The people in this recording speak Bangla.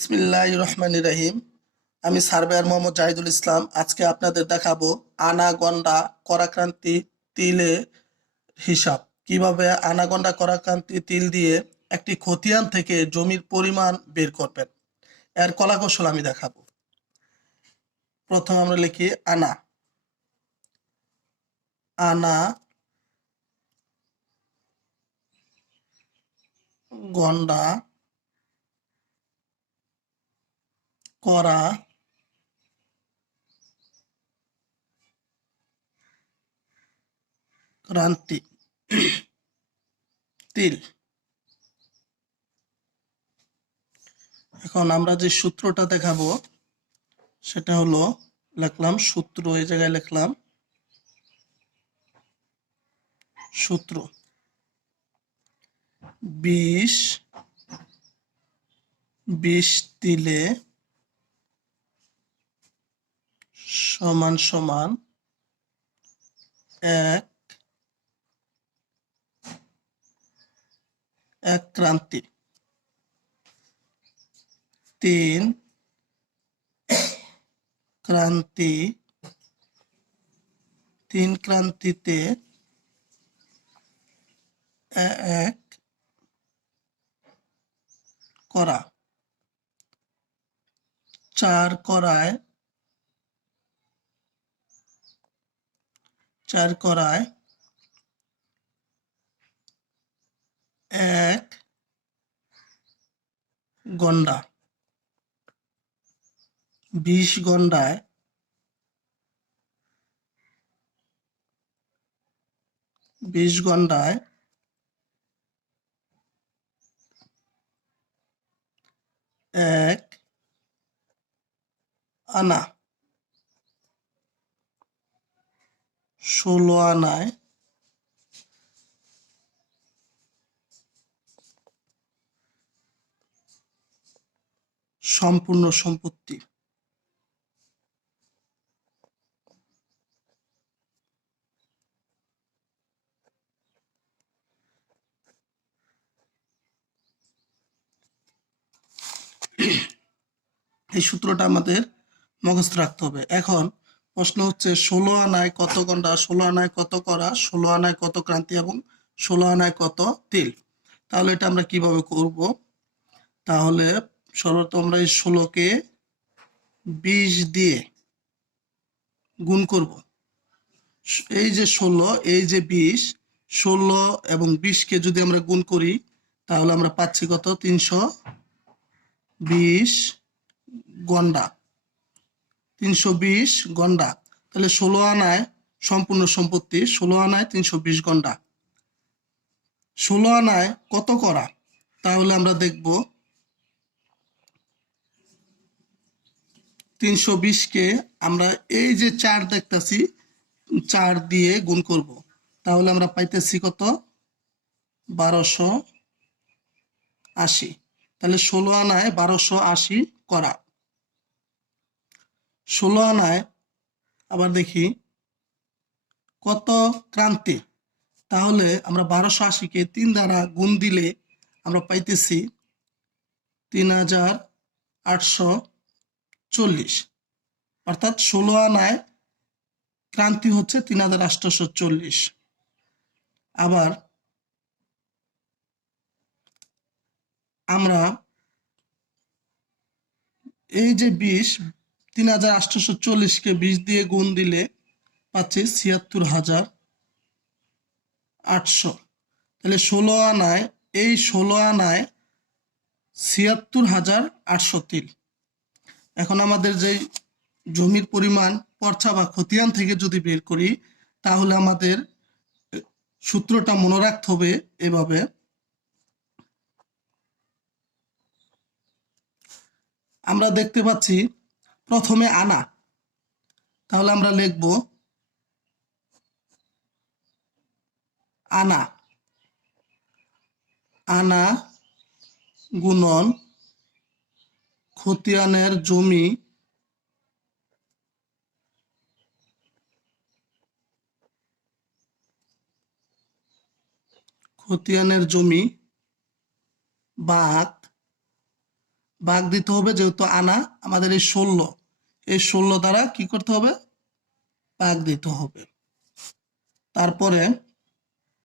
বিসমিল্লাহ রহমান রাহিম আমি সার্ভেয়ার মোহাম্মদ জাহিদুল ইসলাম। আজকে আপনাদের দেখাবো আনাগন্ডা করাক্রান্তি তিলে হিসাব। কীভাবে আনাগন্ডা করাক্রান্তি তিল দিয়ে একটি খতিয়ান থেকে জমির পরিমাণ বের করবেন, এর কলাকৌশল আমি দেখাবো। প্রথম আমরা লিখি আনা। আনা গন্ডা করা। ক্রান্তি। তিল। এখন আমরা যে সূত্রটা দেখাবো, সেটা হলো লিখলাম সূত্র, এই জায়গায় লিখলাম সূত্র। বিশ বিশ তিলে সমান সমান এক এক ক্রান্তি। তিন ক্রান্তি। তিন ক্রান্তিতে এক করা। চার করায় চার করায় এক গন্ডা। বিশ গন্ডায় বিশ গন্ডায় এক আনা। ষোলো আনায় সম্পূর্ণ সম্পত্তি। এই সূত্রটা আমাদের মুখস্থ রাখতে হবে। এখন প্রশ্ন হচ্ছে, ষোলো আনায় কত গন্ডা? ষোলো আনায় কত করা? ষোলো আনায় কত ক্রান্তি এবং ষোলো আনায় কত তিল? তাহলে এটা আমরা কীভাবে করব? তাহলে সর্বত আমরা এই ষোলোকে বিশ দিয়ে গুণ করব। এই যে ষোলো, এই যে বিশ, ষোলো এবং বিশকে যদি আমরা গুণ করি, তাহলে আমরা পাচ্ছি কত? তিনশো বিশ গন্ডা। তিনশো বিশ গন্ডা। তাহলে ষোলো আনায় সম্পূর্ণ সম্পত্তি, ষোলো আনায় তিনশো বিশ গন্ডা। ষোলো আনায় কত করা? তাহলে আমরা দেখব তিনশো বিশকে আমরা এই যে চার দেখতেছি, চার দিয়ে গুণ করব। তাহলে আমরা পাইতেছি কত? বারোশো আশি। তাহলে ষোলো আনায় বারোশো আশি করা। ষোলো আনায় আবার দেখি কত ক্রান্তি। তাহলে আমরা বারোশো আশিকে তিন দ্বারা গুণ দিলে আমরা পাইতেছি তিন হাজার আটশো চল্লিশ। অর্থাৎ ষোলো আনায় ক্রান্তি হচ্ছে তিন হাজার আটশোশো চল্লিশ। আবার আমরা এই যে বিশ তিন হাজার আটশোশো চল্লিশকে বিশ দিয়ে গুণ দিলে পাচ্ছি ছিয়াত্তর হাজার আটশো। তাহলে ষোলো আনায়, এই ষোলো আনায় ছিয়াত্তর হাজার আটশো তিল এখন আমাদের যে জমির পরিমাণ পর্চা বা খতিয়ান থেকে যদি বের করি, তাহলে আমাদের সূত্রটা মনে রাখতে হবে এভাবে। আমরা দেখতে পাচ্ছি প্রথমে আনা। তাহলে আমরা লিখব আনা। আনা গুণন খতিয়ানের জমি খতিয়ানের জমি বাঘ ভাগ দিতে হবে যেহেতু আনা আমাদের এই ষোলো। এই ষোলো দ্বারা কি করতে হবে? ভাগ দিতে হবে। তারপরে